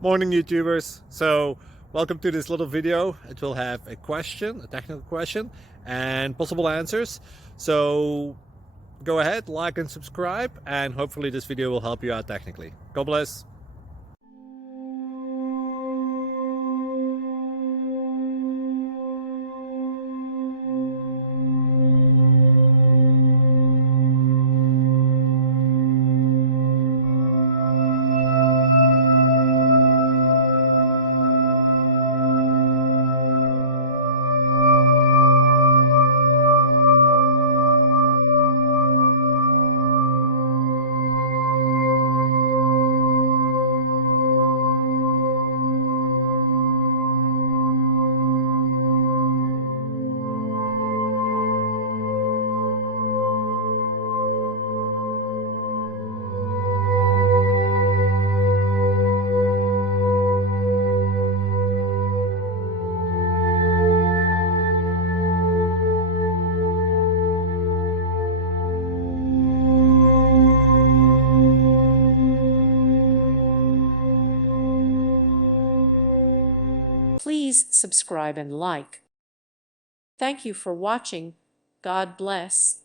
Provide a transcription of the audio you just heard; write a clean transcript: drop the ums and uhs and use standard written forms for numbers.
Morning YouTubers. So welcome to this little video. It will have a question, a technical question, and possible answers. So go ahead, like and subscribe, and hopefully this video will help you out technically. God bless. Please subscribe and like. Thank you for watching. God bless.